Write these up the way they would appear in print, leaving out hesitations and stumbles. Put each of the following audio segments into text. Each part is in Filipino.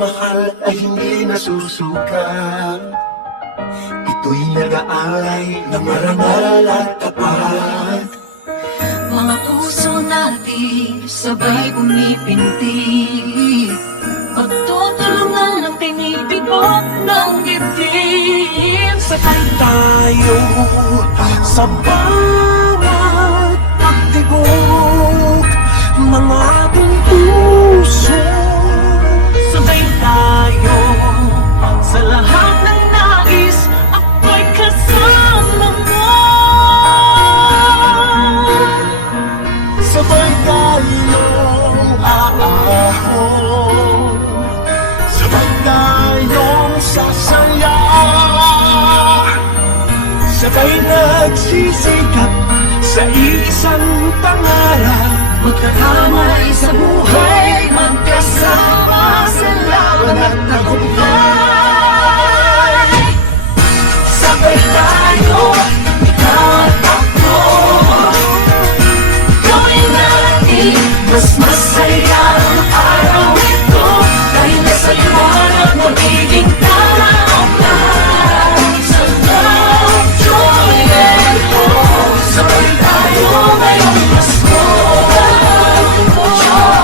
pagmamahal ay hindi nasusukat. Ito'y nag-aalay ng marangal at tapat. Mga puso natin sabay pumipinti, pagtutulungan ang tinitibok ng dibdib. Sakay tayo sa bawat pagtibok ng ating puso. Sabay tayo sa lahat ng nais, ako'y kasama mo. Sabay tayong aahon, sabay tayong sasaya, sabay nagsisikap sa isang pangarap. Magkakamay sa buhay, magkasama sa laban at tagumpay. Sabay tayo, ikaw at ako, gawin natin mas masaya ang araw ito. Dahil nasa liwanag magiging talaan sa love, joy, and hope. Sabay tayo ngayong Pasko. Joy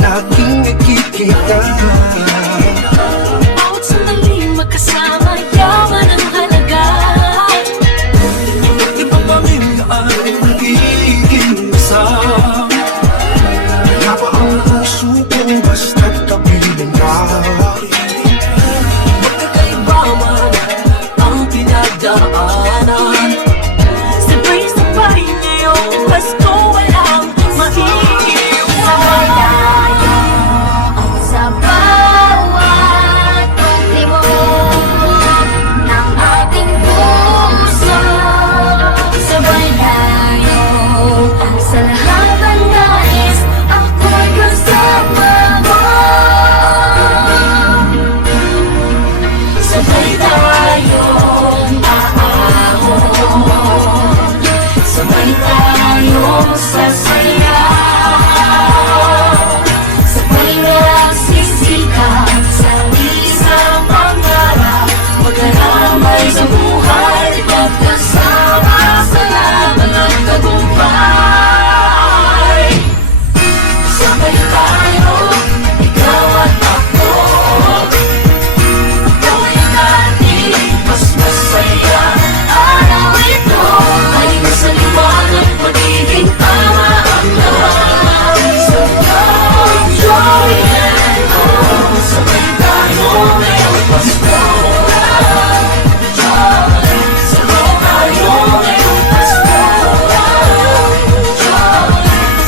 laging nakikita. Bawat sandaling magkasama, yaman ang halaga. Ibang pamilya ay nagiging isa. Kaya ba ang puso ko basta't kabilin na? Magkakaiba man ang pinagdaanan, sabay-sabay ngayong Pasko walang maiiwan. Sa bawat timog ng ating puso, sabay tayo sa lahat ng nais, ako'y kasama mo. Sabay tayong aahon, sabay tayong sasaya, sabay nagsisikap sa isang pangarap, magkaramay sa buhay, magkasama sa laban ng tagumpay. Sabay tayo, ikaw at ako, gawin natin mas masaya. Araw ito ay nasa liwanag, magiging tama ang lahat. So come join and go, sabay tayo ngayong Pasko. Joy, sabay tayo ngayong Pasko. Joy,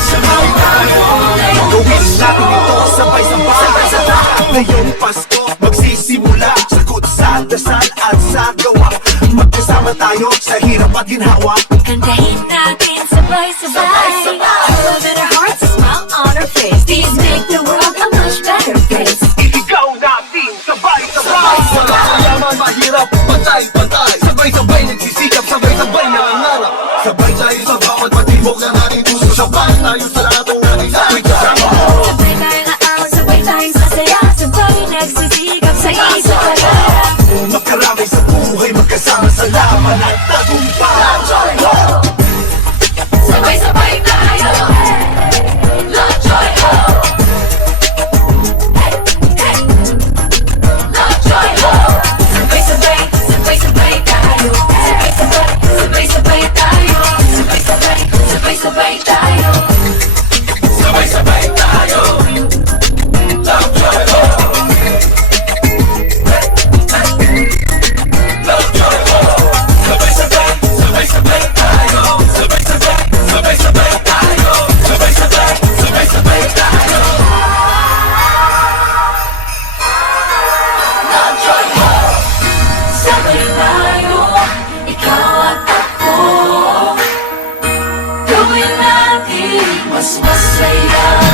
sabay tayo ngayong Gawin Pasko. natin ito sabay-sabay sa lahat. Ngayong Pasko magsisimula, sagot sa dasal at sa gawa. Magkasama tayo sa hirap at ginhawa. Kantahin natin sabay-sabay. Love in our hearts, a smile on our face. These make the world a much better place. Iligaw natin sabay-sabay. Wala kayaman, mahirap, patay-patay. Sabay-sabay nagsisikap, sabay-sabay nangangarap. Sabay tayo sa bawat patibok ng ating puso. Sabay tayo sa lahat ng ating kasama. Sabay tayong aahon, sabay tayong sasaya, sabay nagsisikap sa isang pangarap. Magkaramay sa buhay, magkasama sa laban at tagumpay. Sabay-sabay tayo. Love, joy, hope. Hey, hey. Love, joy, hope. Sabay-sabay, sabay-sabay tayo. Sabay-sabay, sabay-sabay tayo. Sabay-sabay, sabay-sabay tayo. Sabay-sabay tayo. Love, joy, hope. Love, joy, hope. Sabay-sabay, sabay-sabay tayo. Sabay-sabay, sabay-sabay tayo. Sabay-sabay, sabay-sabay tayo. Love, joy, hope. Sabay tayo, ikaw at ako. Gawin natin mas masaya.